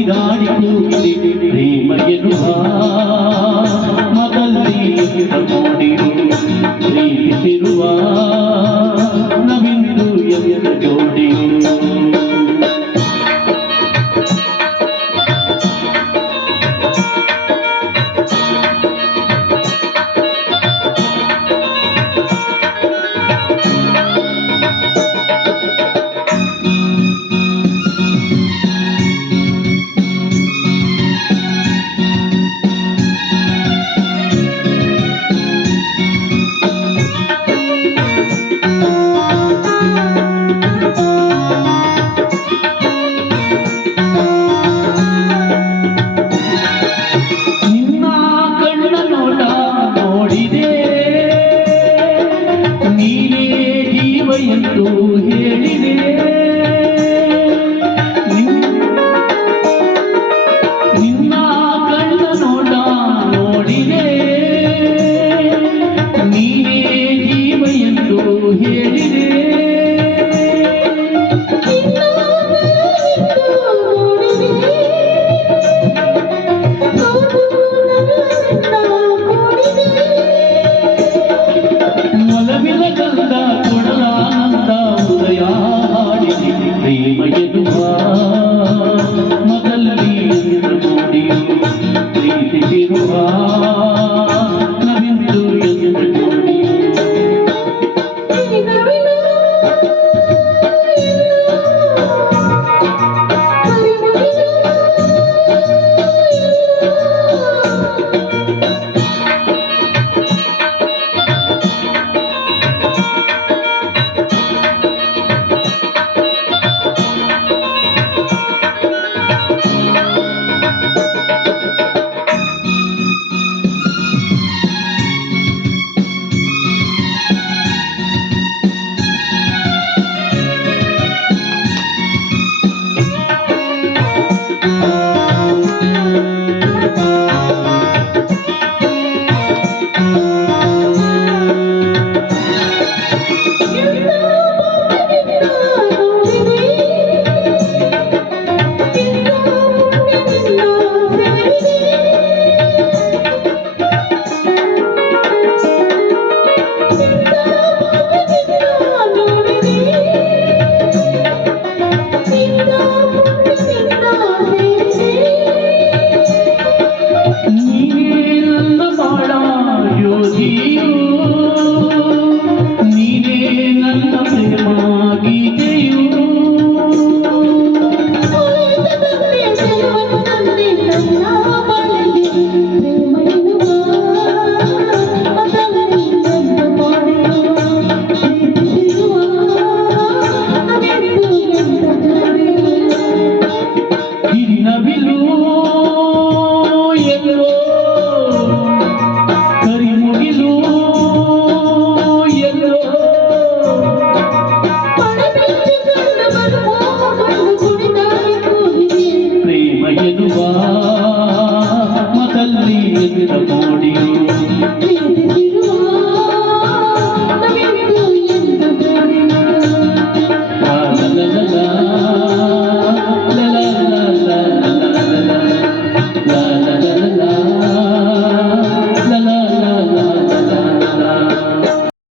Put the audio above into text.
విరాజము like കോടി